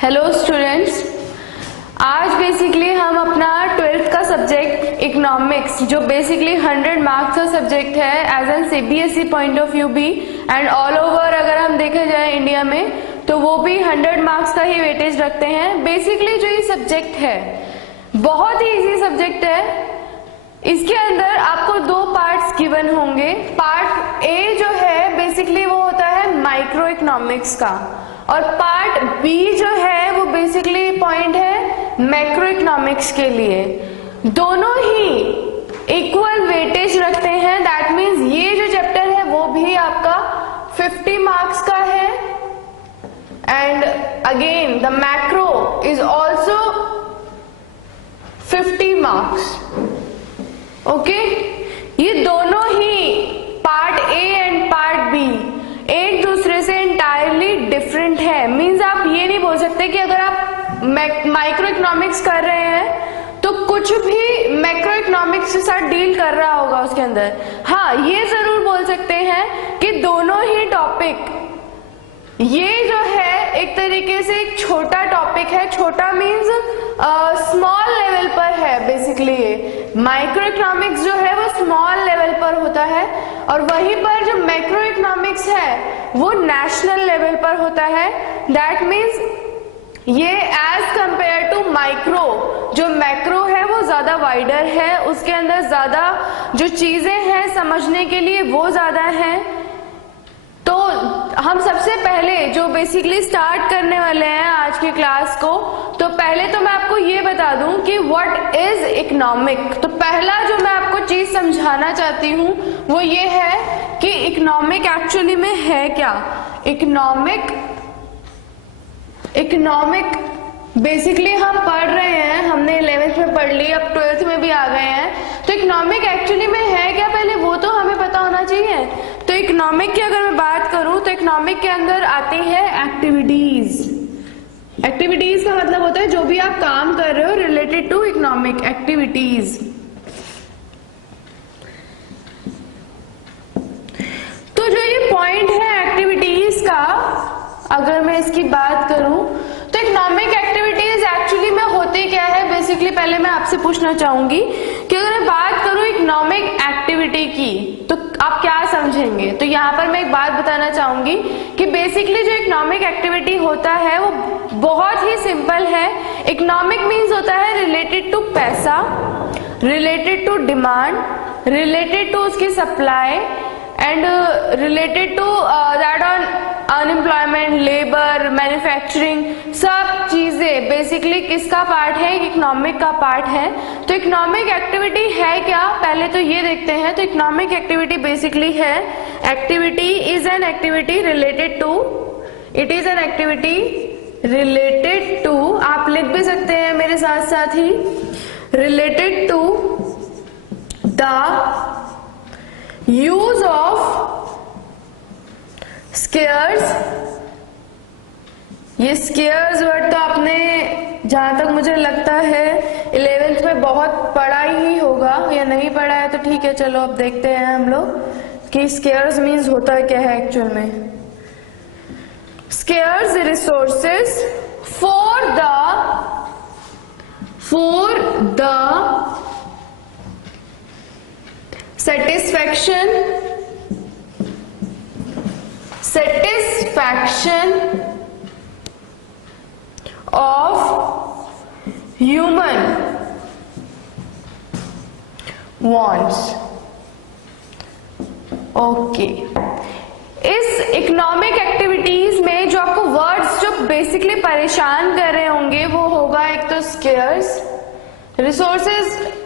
Hello students, आज basically हम अपना 12th का सब्जेक्ट इकोनॉमिक्स जो बेसिकली 100 मार्क्स का सब्जेक्ट है as an CBSE point of view भी एंड ऑल ओवर अगर हम देखा जाए इंडिया में तो वो भी 100 मार्क्स का ही वेटेज रखते हैं। बेसिकली जो ये सब्जेक्ट है बहुत ही इजी सब्जेक्ट है। इसके अंदर आपको दो पार्ट्स गिवन होंगे। पार्ट ए जो है बेसिकली वो होता है माइक्रो इकोनॉमिक्स का और पार्ट बी जो है वो बेसिकली पॉइंट है मैक्रो इकोनॉमिक्स के लिए। दोनों ही इक्वल वेटेज रखते हैं। दैट मीन्स ये जो चैप्टर है वो भी आपका 50 मार्क्स का है and again the macro is also 50 marks. Okay, ये दोनों ही part A and part B एक दूसरे से इंटायरली डिफरेंट है। मींस आप ये नहीं बोल सकते कि अगर आप माइक्रो इकोनॉमिक्स कर रहे हैं तो कुछ भी मैक्रो इकोनॉमिक्स के साथ डील कर रहा होगा उसके अंदर। हाँ, ये जरूर बोल सकते हैं कि दोनों ही टॉपिक, ये जो है एक तरीके से एक छोटा टॉपिक है। छोटा मींस स्मॉल लेवल पर है। बेसिकली ये माइक्रो इकोनॉमिक्स जो है वो स्मॉल लेवल पर होता है और वहीं पर जो मैक्रो इकोनॉमिक्स है वो नेशनल लेवल पर होता है। दैट मीन्स ये एज कंपेयर टू माइक्रो, जो मैक्रो है वो ज्यादा वाइडर है, उसके अंदर ज्यादा जो चीजें हैं समझने के लिए वो ज्यादा हैं। तो हम सबसे पहले जो बेसिकली स्टार्ट करने वाले हैं आज की क्लास को, तो पहले तो मैं आपको ये बता दूं कि व्हाट इज इकोनॉमिक। तो पहला जो मैं आपको चीज समझाना चाहती हूँ वो ये है कि इकोनॉमिक एक्चुअली में है क्या। इकोनॉमिक बेसिकली हम पढ़ रहे हैं, हमने 11th में पढ़ ली, अब 12th में भी आ गए हैं। तो इकोनॉमिक एक्चुअली में है क्या पहले वो तो हमें पता होना चाहिए। तो इकोनॉमिक की अगर मैं बात करूं तो इकोनॉमिक के अंदर आती है एक्टिविटीज। एक्टिविटीज का मतलब होता है जो भी आप काम कर रहे हो रिलेटेड टू इकोनॉमिक एक्टिविटीज। तो जो ये पॉइंट है एक्टिविटीज का, अगर मैं इसकी बात करूं तो इकोनॉमिक एक्टिविटीज एक्चुअली में होती क्या है। बेसिकली पहले मैं आपसे पूछना चाहूंगी कि अगर मैं बात करूं इकोनॉमिक एक्टिविटी की तो आप क्या समझेंगे। तो यहाँ पर मैं एक बात बताना चाहूंगी कि बेसिकली जो इकोनॉमिक एक्टिविटी होता है वो बहुत ही सिंपल है। इकोनॉमिक मीन्स होता है रिलेटेड टू पैसा, related to demand, related to उसकी supply and related to that on unemployment, labour, manufacturing, सब चीजें बेसिकली किसका पार्ट है, इकोनॉमिक का पार्ट है। तो इकोनॉमिक एक्टिविटी है क्या पहले तो ये देखते हैं। तो इकोनॉमिक एक्टिविटी बेसिकली है, activity is an activity related to, it is an activity related to, आप लिख भी सकते हैं मेरे साथ साथ ही, related to the use of scarce. ये स्केयर्स वर्ड तो आपने जहां तक मुझे लगता है 11th में बहुत पढ़ा ही होगा, या नहीं पढ़ा है तो ठीक है, चलो अब देखते हैं हम लोग कि स्केयर्स मीन्स होता है क्या है एक्चुअल में। Scarce resources for the satisfaction of human wants। Okay, इस इकोनॉमिक एक्टिविटीज में जो आपको वर्ड्स जो बेसिकली परेशान कर रहे होंगे वो होगा एक तो स्केयर्स, रिसोर्सेज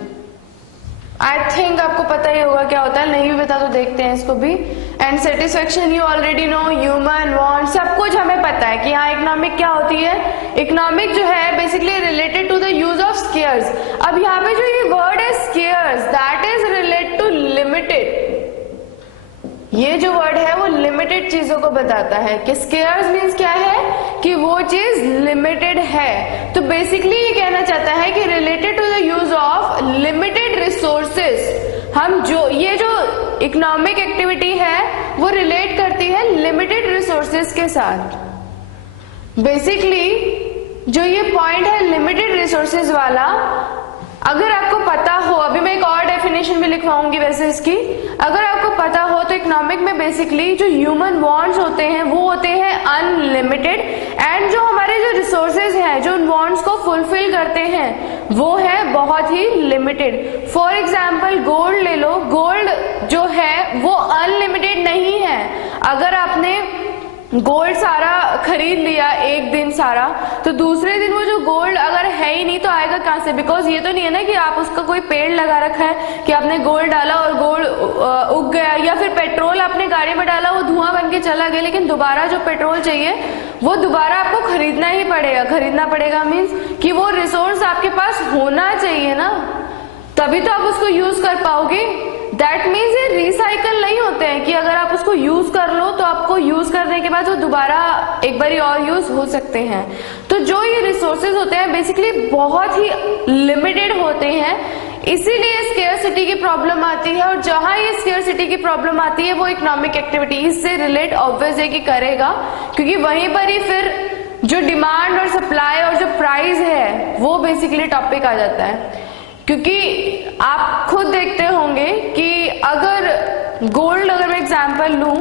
आई थिंक आपको पता ही होगा क्या होता है, नहीं भी पता तो देखते हैं इसको भी। And satisfaction you already know, human want, सब कुछ हमें पता है कि हाँ इकोनॉमिक क्या होती है। इकोनॉमिक जो है basically related to the use of scarce. अब यहाँ पे जो ये वर्ड है scarce, that is related to limited. ये जो वर्ड है वो लिमिटेड चीजों को बताता है कि स्केयर्स मीन्स क्या है कि वो चीज लिमिटेड है। तो बेसिकली ये कहना चाहता है कि related to the use of limited resources. हम जो ये जो इकोनॉमिक एक्टिविटी है वो रिलेट करती है लिमिटेड रिसोर्सेस के साथ। बेसिकली जो ये पॉइंट है लिमिटेड रिसोर्सेज वाला, अगर आपको पता हो, अभी मैं एक और डेफिनेशन भी लिखवाऊंगी वैसे इसकी, अगर आपको पता हो तो इकोनॉमिक में बेसिकली जो ह्यूमन वांट्स होते हैं वो होते हैं अनलिमिटेड, एंड जो हमारे जो रिसोर्सेज हैं जो उन वांट्स को फुलफिल करते हैं वो है बहुत ही लिमिटेड। फॉर एग्जाम्पल गोल्ड ले लो, गोल्ड जो है वो अनलिमिटेड नहीं है। अगर आपने गोल्ड सारा खरीद लिया एक दिन सारा, तो दूसरे दिन वो जो गोल्ड अगर है ही नहीं तो आएगा कहां से? बिकॉज ये तो नहीं है ना कि आप उसका कोई पेड़ लगा रखा है कि आपने गोल्ड डाला और गोल्ड उग गया, या फिर पेट्रोल आपने गाड़ी में डाला वो धुआं बन के चला गया, लेकिन दोबारा जो पेट्रोल चाहिए वो दोबारा आपको खरीदना ही पड़ेगा। खरीदना पड़ेगा मीन्स कि वो रिसोर्स आपके पास होना चाहिए ना, तभी तो आप उसको यूज कर पाओगे। दैट मीन्स ये रिसाइकल नहीं होते हैं कि अगर आप उसको यूज कर लो तो आपको यूज करने के बाद वो दोबारा एक बारी और यूज हो सकते हैं। तो जो ये रिसोर्सेज होते हैं बेसिकली बहुत ही लिमिटेड होते हैं, इसीलिए स्केर्सिटी की प्रॉब्लम आती है। और जहां ये स्केर्सिटी की प्रॉब्लम आती है वो इकोनॉमिक एक्टिविटीज से रिलेट ऑब्वियस है कि करेगा, क्योंकि वहीं पर ही फिर जो डिमांड और सप्लाई और जो प्राइस है वो बेसिकली टॉपिक आ जाता है। क्योंकि आप खुद देखते होंगे कि अगर गोल्ड, अगर मैं एग्जांपल लूं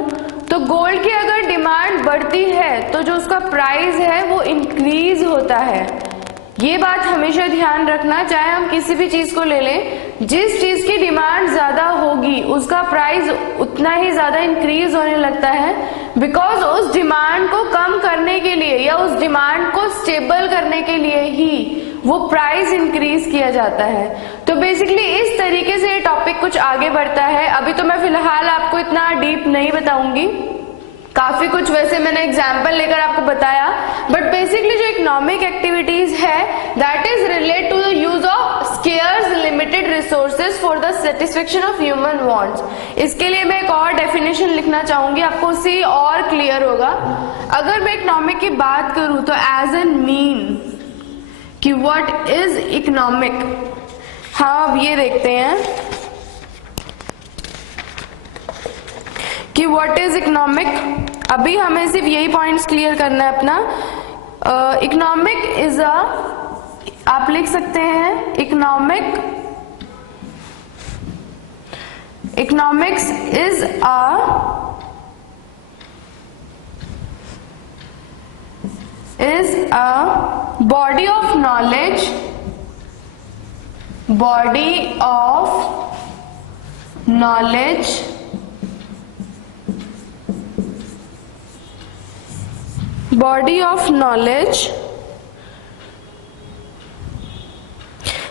तो गोल्ड की अगर डिमांड बढ़ती है तो जो उसका प्राइस है वो इंक्रीज होता है। ये बात हमेशा ध्यान रखना, चाहे हम किसी भी चीज को ले लें, जिस चीज की डिमांड ज्यादा होगी उसका प्राइस उतना ही ज्यादा इंक्रीज होने लगता है, बिकॉज उस डिमांड को कम करने के लिए या उस डिमांड को स्टेबल करने के लिए ही वो प्राइस इंक्रीज किया जाता है। तो बेसिकली इस तरीके से ये टॉपिक कुछ आगे बढ़ता है। अभी तो मैं फिलहाल आपको इतना डीप नहीं बताऊंगी, काफी कुछ वैसे मैंने एग्जाम्पल लेकर आपको बताया, बट बेसिकली जो इकोनॉमिक एक्टिविटीज है that is relate to the use of scarce limited resources for the satisfaction of human wants. इसके लिए मैं एक और डेफिनेशन लिखना चाहूंगी, आपको उससे और क्लियर होगा। अगर मैं इकोनॉमिक की बात करूं तो एज एन मीन कि व्हाट इज इकोनॉमिक, हाँ अब ये देखते हैं कि व्हाट इज इकोनॉमिक। अभी हमें सिर्फ यही पॉइंट्स क्लियर करना है अपना। इकोनॉमिक इज अ, आप लिख सकते हैं economics is a body of knowledge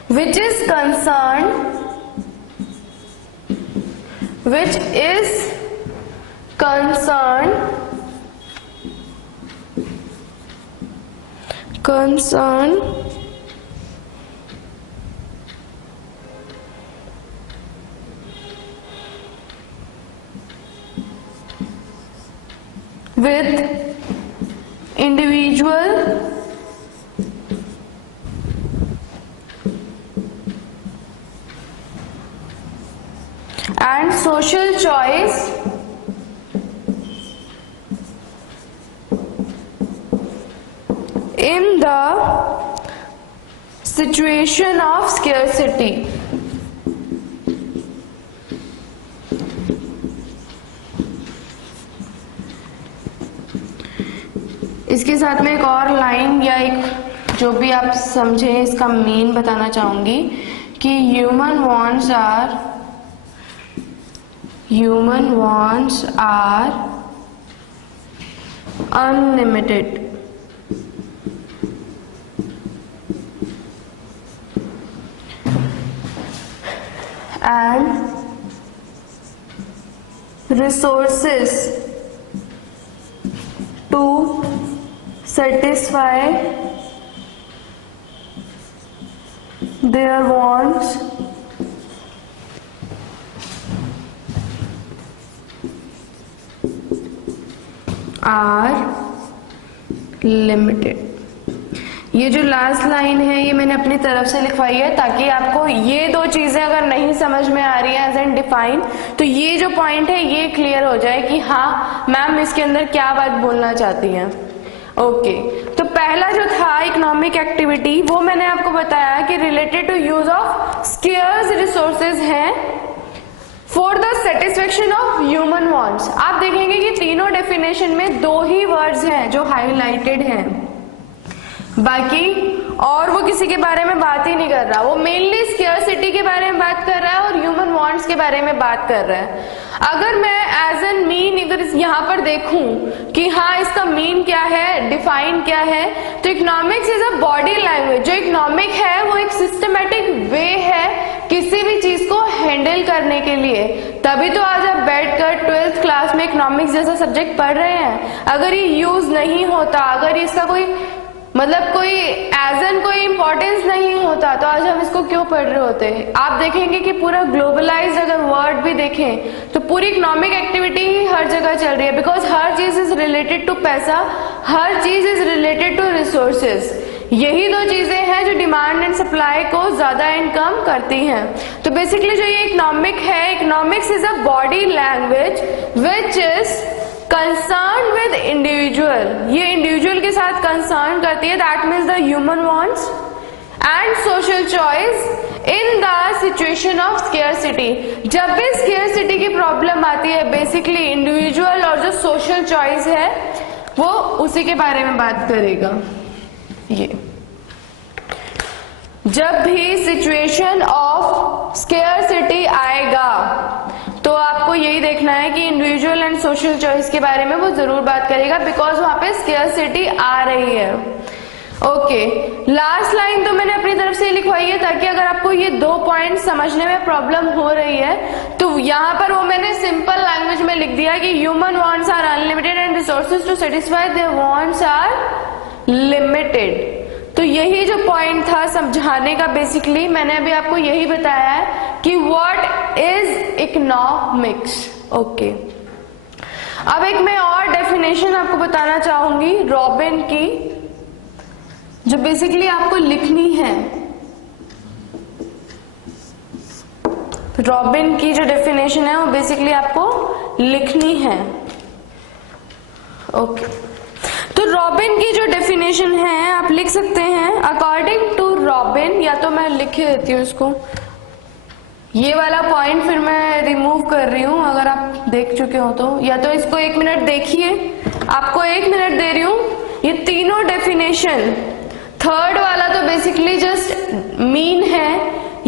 which is concerned with individual and social choice in the situation of scarcity. इसके साथ में एक और लाइन या एक जो भी आप समझे इसका मीन बताना चाहूंगी कि human wants are unlimited and resources to satisfy their wants are limited। ये जो लास्ट लाइन है ये मैंने अपनी तरफ से लिखवाई है ताकि आपको ये दो चीजें अगर नहीं समझ में आ रही है एज एन डिफाइन, तो ये जो पॉइंट है ये क्लियर हो जाए कि हाँ मैम इसके अंदर क्या बात बोलना चाहती हैं। ओके, तो पहला जो था इकोनॉमिक इकोनॉमिक एक्टिविटी, वो मैंने आपको बताया कि related to use of scarce resources हैं for the satisfaction of human wants. आप देखेंगे कि तीनों डेफिनेशन में 2 ही वर्ड्स हैं जो हाईलाइटेड हैं, बाकी और वो किसी के बारे में बात ही नहीं कर रहा। वो मेनली स्केर्सिटी के बारे में बात कर रहा है और ह्यूमन वांट्स के बारे में बात कर रहा है। अगर मैं एज एन मीन अगर यहाँ पर देखूं कि हाँ इसका मीन क्या है, डिफाइन क्या है, तो economics is a body language. जो इकोनॉमिक है वो एक सिस्टमेटिक वे है किसी भी चीज को हैंडल करने के लिए। तभी तो आज आप बैठकर 12th क्लास में इकोनॉमिक्स जैसा सब्जेक्ट पढ़ रहे हैं। अगर ये यूज नहीं होता, अगर इसका कोई मतलब कोई एज एन कोई इंपॉर्टेंस नहीं होता, तो आज हम इसको क्यों पढ़ रहे होते। आप देखेंगे कि पूरा ग्लोबलाइज्ड अगर वर्ल्ड भी देखें तो पूरी इकोनॉमिक एक्टिविटी ही हर जगह चल रही है, बिकॉज हर चीज इज रिलेटेड टू पैसा, हर चीज इज रिलेटेड टू रिसोर्सेज। यही 2 चीजें हैं जो डिमांड एंड सप्लाई को ज्यादा एंड कम करती हैं। तो बेसिकली जो ये इकोनॉमिक है, economics is a body language which is concern with individual. ये इंडिविजुअल के साथ कंसर्न करती है, that means the human wants and social choice in the situation of scarcity. जब भी स्केर्सिटी की प्रॉब्लम आती है, बेसिकली इंडिविजुअल और जो सोशल चॉइस है वो उसी के बारे में बात करेगा। ये जब भी सिचुएशन ऑफ स्केर्सिटी आएगा तो आपको यही देखना है कि इंडिविजुअल एंड सोशल चॉइस के बारे में वो जरूर बात करेगा, बिकॉज वहां पे स्केर्सिटी आ रही है। ओके, लास्ट लाइन तो मैंने अपनी तरफ से लिखवाई है ताकि अगर आपको ये 2 पॉइंट समझने में प्रॉब्लम हो रही है तो यहाँ पर वो मैंने सिंपल लैंग्वेज में लिख दिया कि human wants are unlimited and resources to satisfy their wants are limited. तो यही जो पॉइंट था समझाने का, बेसिकली मैंने अभी आपको यही बताया है कि व्हाट इज इकोनॉमिक्स। ओके, अब एक मैं और डेफिनेशन आपको बताना चाहूंगी रॉबिन की, जो बेसिकली आपको लिखनी है। रॉबिन की जो डेफिनेशन है वो बेसिकली आपको लिखनी है। ओके, तो रॉबिन की जो डेफिनेशन है आप लिख सकते हैं अकॉर्डिंग टू रॉबिन, या तो मैं लिख देती हूँ इसको, ये वाला पॉइंट फिर मैं रिमूव कर रही हूँ अगर आप देख चुके हो तो, या तो इसको 1 मिनट देखिए, आपको 1 मिनट दे रही हूँ। ये तीनों डेफिनेशन, थर्ड वाला तो बेसिकली जस्ट मीन है,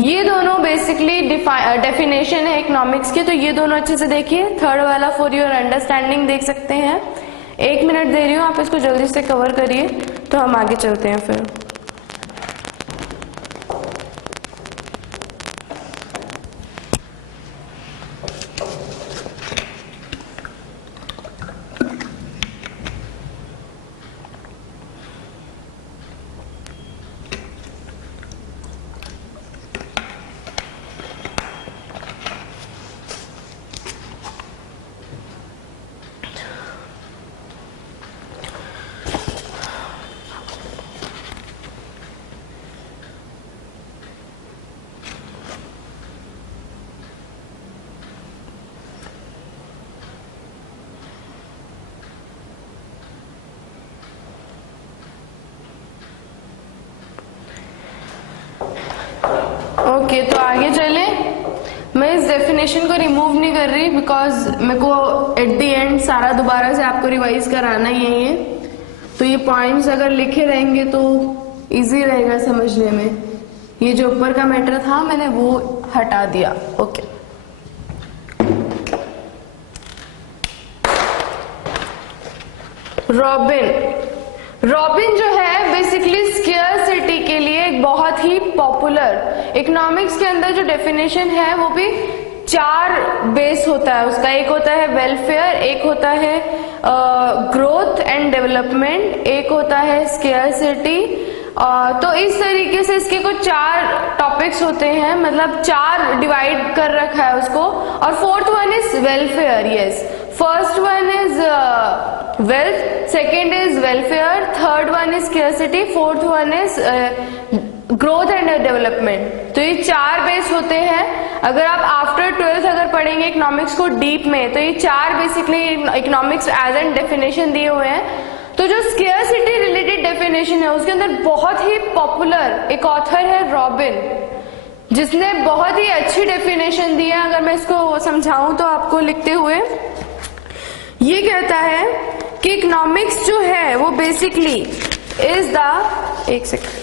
ये दोनों बेसिकली डेफिनेशन है इकोनॉमिक्स के, तो ये दोनों अच्छे से देखिए। थर्ड वाला फॉर योर अंडरस्टैंडिंग देख सकते हैं। 1 मिनट दे रही हूँ, आप इसको जल्दी से कवर करिए तो हम आगे चलते हैं फिर। ओके, तो आगे चले। मैं इस डेफिनेशन को रिमूव नहीं कर रही बिकॉज मेरे को एट द एंड सारा दोबारा से आपको रिवाइज कराना ही है, तो ये पॉइंट्स अगर लिखे रहेंगे तो इजी रहेगा समझने में। ये जो ऊपर का मैटर था मैंने वो हटा दिया। ओके, रॉबिन जो है बेसिकली स्केर्सिटी के लिए एक बहुत ही पॉपुलर, इकोनॉमिक्स के अंदर जो डेफिनेशन है वो भी 4 बेस होता है उसका। एक होता है वेलफेयर, एक होता है ग्रोथ एंड डेवलपमेंट, एक होता है स्केर्सिटी। तो इस तरीके से इसके कुछ 4 टॉपिक्स होते हैं, मतलब 4 डिवाइड कर रखा है उसको। और 4th one is welfare. Yes, first one is wealth, second is welfare, third one is scarcity, 4th one is growth and development. तो ये 4 बेस होते हैं। अगर आप आफ्टर 12th अगर पढ़ेंगे इकोनॉमिक्स को डीप में, तो ये 4 basically economics as an definition दिए हुए हैं। तो जो स्केयरसिटी रिलेटेड डेफिनेशन है उसके अंदर बहुत ही पॉपुलर एक ऑथर है रॉबिन, जिसने बहुत ही अच्छी डेफिनेशन दी है। अगर मैं इसको समझाऊं तो आपको लिखते हुए, ये कहता है कि इकोनॉमिक्स जो है वो बेसिकली इज द, एक second,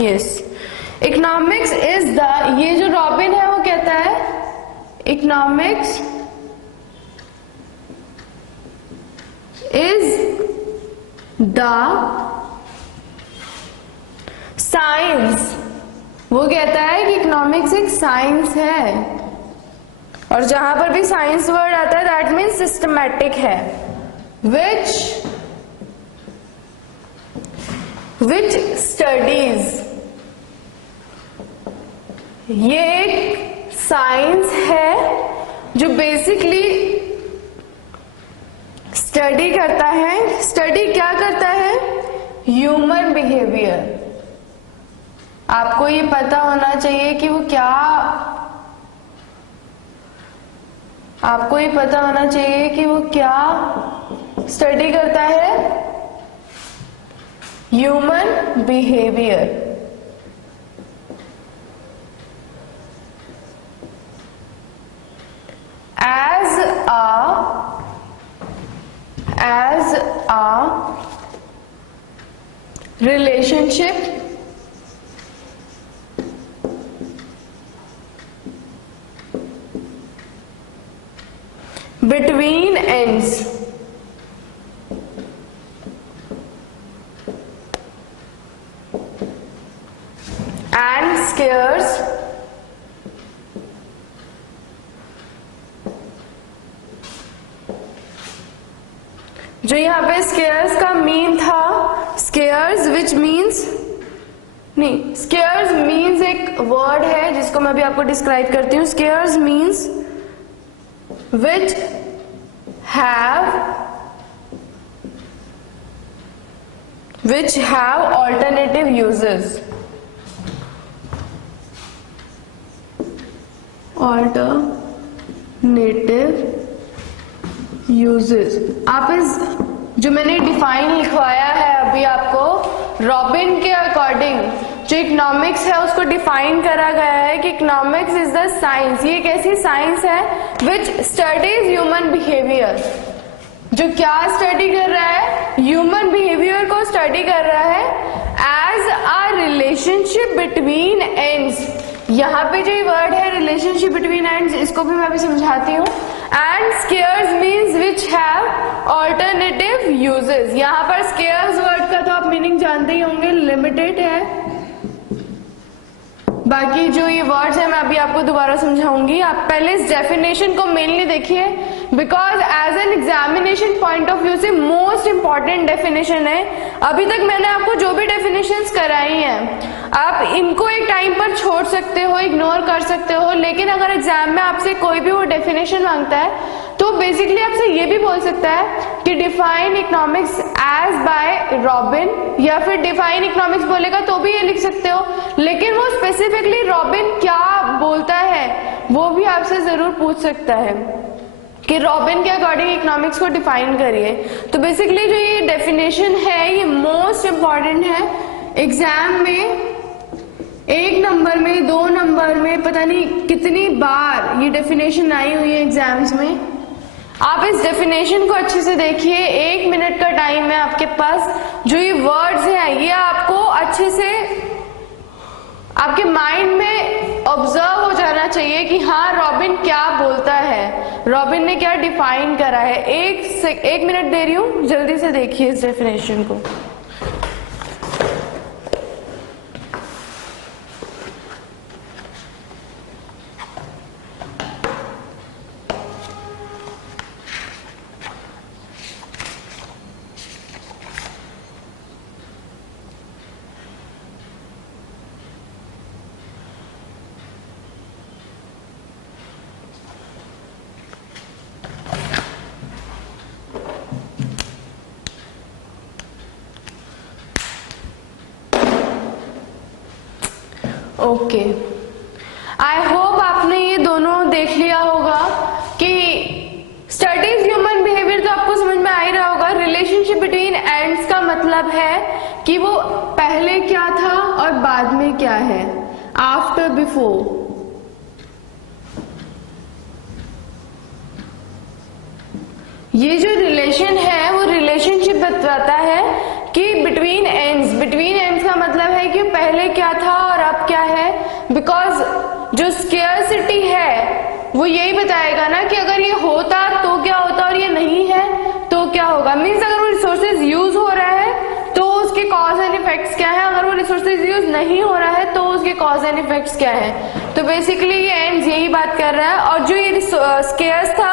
yes, economics is the, ये जो रॉबिन है वो कहता है इकोनॉमिक्स इज द साइंस, वो कहता है कि इकोनॉमिक्स एक साइंस है, और जहां पर भी साइंस वर्ड आता है दैट मीन्स सिस्टमैटिक है, विच स्टडीज, ये एक साइंस है जो बेसिकली स्टडी करता है। स्टडी क्या करता है? Human behaviour. आपको ये पता होना चाहिए कि वो क्या, आपको ये पता होना चाहिए कि वो क्या स्टडी करता है, human behaviour. as a relationship between ends and scares जो यहाँ पे स्केयर्स का मीन था, स्केयर्स विच मीन्स, नहीं, स्केयर्स मीन्स एक वर्ड है जिसको मैं भी आपको डिस्क्राइब करती हूँ। Scarce means which have alternative uses, आप इस जो मैंने डिफाइन लिखवाया है अभी आपको, रॉबिन के अकॉर्डिंग जो इकोनॉमिक्स है उसको डिफाइन करा गया है कि इकोनॉमिक्स इज द साइंस, ये एक ऐसी साइंस है विच स्टडीज ह्यूमन बिहेवियर, जो क्या स्टडी कर रहा है, ह्यूमन बिहेवियर को स्टडी कर रहा है, as a relationship between ends. यहाँ पे जो वर्ड है रिलेशनशिप बिटवीन एंड्स, इसको भी मैं अभी समझाती हूँ। And scarce means which have alternative uses. यहाँ पर स्केयर्स वर्ड का तो आप मीनिंग जानते ही होंगे, लिमिटेड है। बाकी जो ये वर्ड्स है मैं अभी आपको दोबारा समझाऊंगी। आप पहले इस डेफिनेशन को मेनली देखिए, because as an examination point of view से मोस्ट इंपॉर्टेंट डेफिनेशन है। अभी तक मैंने आपको जो भी डेफिनेशंस कराई हैं आप इनको एक टाइम पर छोड़ सकते हो, इग्नोर कर सकते हो, लेकिन अगर एग्जाम में आपसे कोई भी वो डेफिनेशन मांगता है तो बेसिकली आपसे ये भी बोल सकता है कि define economics as by Robin, या फिर डिफाइन इकोनॉमिक्स बोलेगा तो भी ये लिख सकते हो, लेकिन वो स्पेसिफिकली रॉबिन क्या बोलता है वो भी आपसे जरूर पूछ सकता है कि रॉबिन के अकॉर्डिंग इकोनॉमिक्स को डिफाइन करिए। तो बेसिकली जो ये डेफिनेशन है ये मोस्ट इंपॉर्टेंट है। एग्जाम में 1 नंबर में, 2 नंबर में, पता नहीं कितनी बार ये डेफिनेशन आई हुई है एग्जाम्स में। आप इस डेफिनेशन को अच्छे से देखिए, 1 मिनट का टाइम है आपके पास। जो ये वर्ड्स हैं ये आपको अच्छे से आपके माइंड में ऑब्जर्व हो जाना चाहिए कि हाँ रॉबिन क्या बोलता है, रॉबिन ने क्या डिफाइन करा है। 1 मिनट दे रही हूँ, जल्दी से देखिए इस डेफिनेशन को। ओके, आई होप आपने ये दोनों देख लिया होगा कि स्टडीज ह्यूमन मतलब है कि वो पहले क्या था और बाद में क्या है, आफ्टर बिफोर। ये जो रिलेशन है वो रिलेशनशिप बताता है कि बिटवीन एंड्स का मतलब है कि पहले क्या था और अब क्या है। बिकॉज जो स्केयरसिटी है वो यही बताएगा ना कि अगर ये होता तो क्या होता और ये नहीं है तो क्या होगा। मीन्स अगर वो रिसोर्सेज यूज हो रहा है तो उसके कॉज एंड इफेक्ट्स क्या है, अगर वो रिसोर्सेज यूज नहीं हो रहा है तो उसके कॉज एंड इफेक्ट्स क्या है। तो बेसिकली ये एंड्स यही बात कर रहा है। और जो ये स्केयर्स था,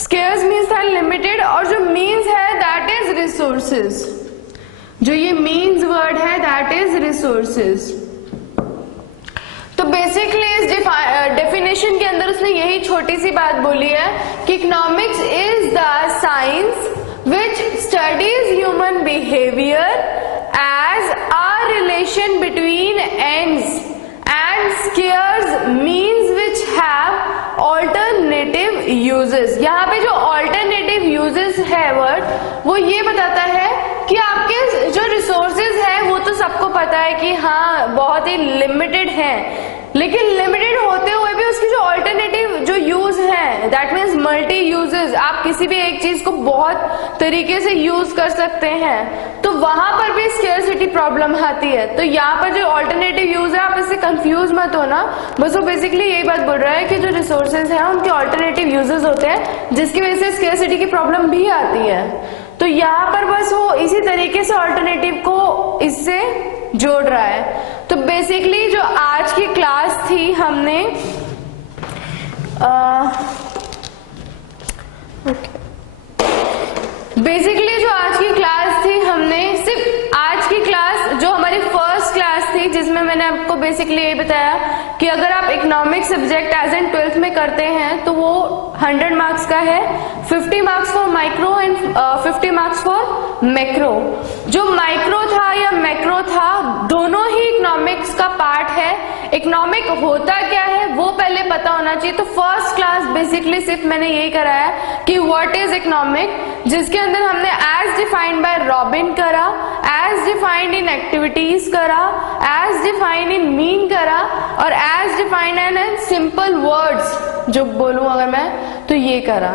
स्केयर्स मीन्स था लिमिटेड, और जो मीन्स है दैट इज रिसोर्सेज। जो ये मीन्स वर्ड है दैट इज रिसोर्सेज। तो बेसिकली इस डेफिनेशन के अंदर उसने यही छोटी सी बात बोली है कि economics is the science which studies human behaviour as a relation between ends and scarce means which have alternative uses. यहाँ पे जो ऑल्टरनेटिव यूजेस है वर्ड, वो ये बताता है कि आपके जो रिसोर्सेज है वो तो सबको पता है कि हाँ बहुत ही लिमिटेड है, लेकिन लिमिटेड होते हुए भी उसकी जो ऑल्टरनेटिव जो यूज है दैट मीन्स मल्टी यूजेस, आप किसी भी एक चीज को बहुत तरीके से यूज कर सकते हैं, तो वहां पर भी स्केयरसिटी प्रॉब्लम आती है। तो यहाँ पर जो ऑल्टरनेटिव यूज है आप इससे कंफ्यूज मत होना, बस वो बेसिकली यही बात बोल रहा है कि जो रिसोर्सेज हैं उनके ऑल्टरनेटिव यूजेस होते हैं जिसकी वजह से स्केयरसिटी की प्रॉब्लम भी आती है। तो यहाँ पर बस वो इसी तरीके से ऑल्टरनेटिव को इससे जोड़ रहा है। तो बेसिकली जो आज की क्लास थी हमने बेसिकली जो आज की क्लास थी हमने सिर्फ आज की क्लास जो हमारी फर्स्ट क्लास थी जिसमें मैंने आपको बेसिकली ये बताया कि अगर आप economics subject as an 12th में करते हैं तो वो 100 मार्क्स का है, 50 marks for micro and 50 marks for macro. जो माइक्रो था या मैक्रो था दोनों ही इकोनॉमिक्स का पार्ट है। इकोनॉमिक होता क्या है वो पहले पता होना चाहिए। तो फर्स्ट क्लास बेसिकली सिर्फ मैंने यही कराया कि व्हाट इज इकोनॉमिक, जिसके अंदर हमने एज डिफाइंड बाय रॉबिन करा, एज डिफाइंड इन एक्टिविटीज करा, एज डिफाइंड इन मीन करा और as defined in simple words जो बोलूं अगर मैं तो ये करा।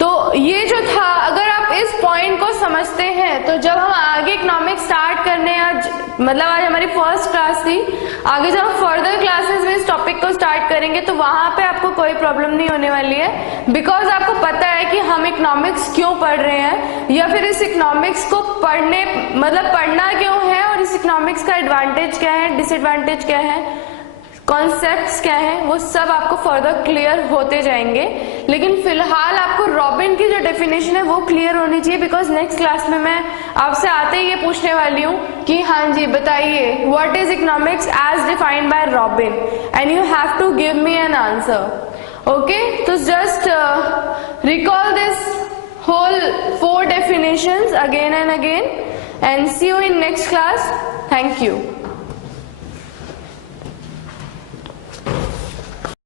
तो ये जो था अगर आप इस पॉइंट को समझते हैं तो जब हम आगे इकोनॉमिक्स स्टार्ट करने आज मतलब आज हमारी फर्स्ट क्लास थी, आगे जब हम फर्दर क्लासेस में इस टॉपिक को स्टार्ट करेंगे तो वहां पे आपको कोई प्रॉब्लम नहीं होने वाली है। बिकॉज आपको पता है कि हम इकोनॉमिक्स क्यों पढ़ रहे हैं या फिर इस इकोनॉमिक्स को पढ़ने मतलब पढ़ना क्यों है और इस इकोनॉमिक्स का एडवांटेज क्या है, डिसएडवांटेज क्या है, कॉन्सेप्ट्स क्या है, वो सब आपको फर्दर क्लियर होते जाएंगे। लेकिन फिलहाल आपको रॉबिन की जो डेफिनेशन है वो क्लियर होनी चाहिए। बिकॉज नेक्स्ट क्लास में मैं आपसे आते ही ये पूछने वाली हूँ कि हाँ जी बताइए what is economics as defined by Robbins and you have to give me an answer. Okay, तो just recall this whole 4 definitions again and again and see you in next class. Thank you.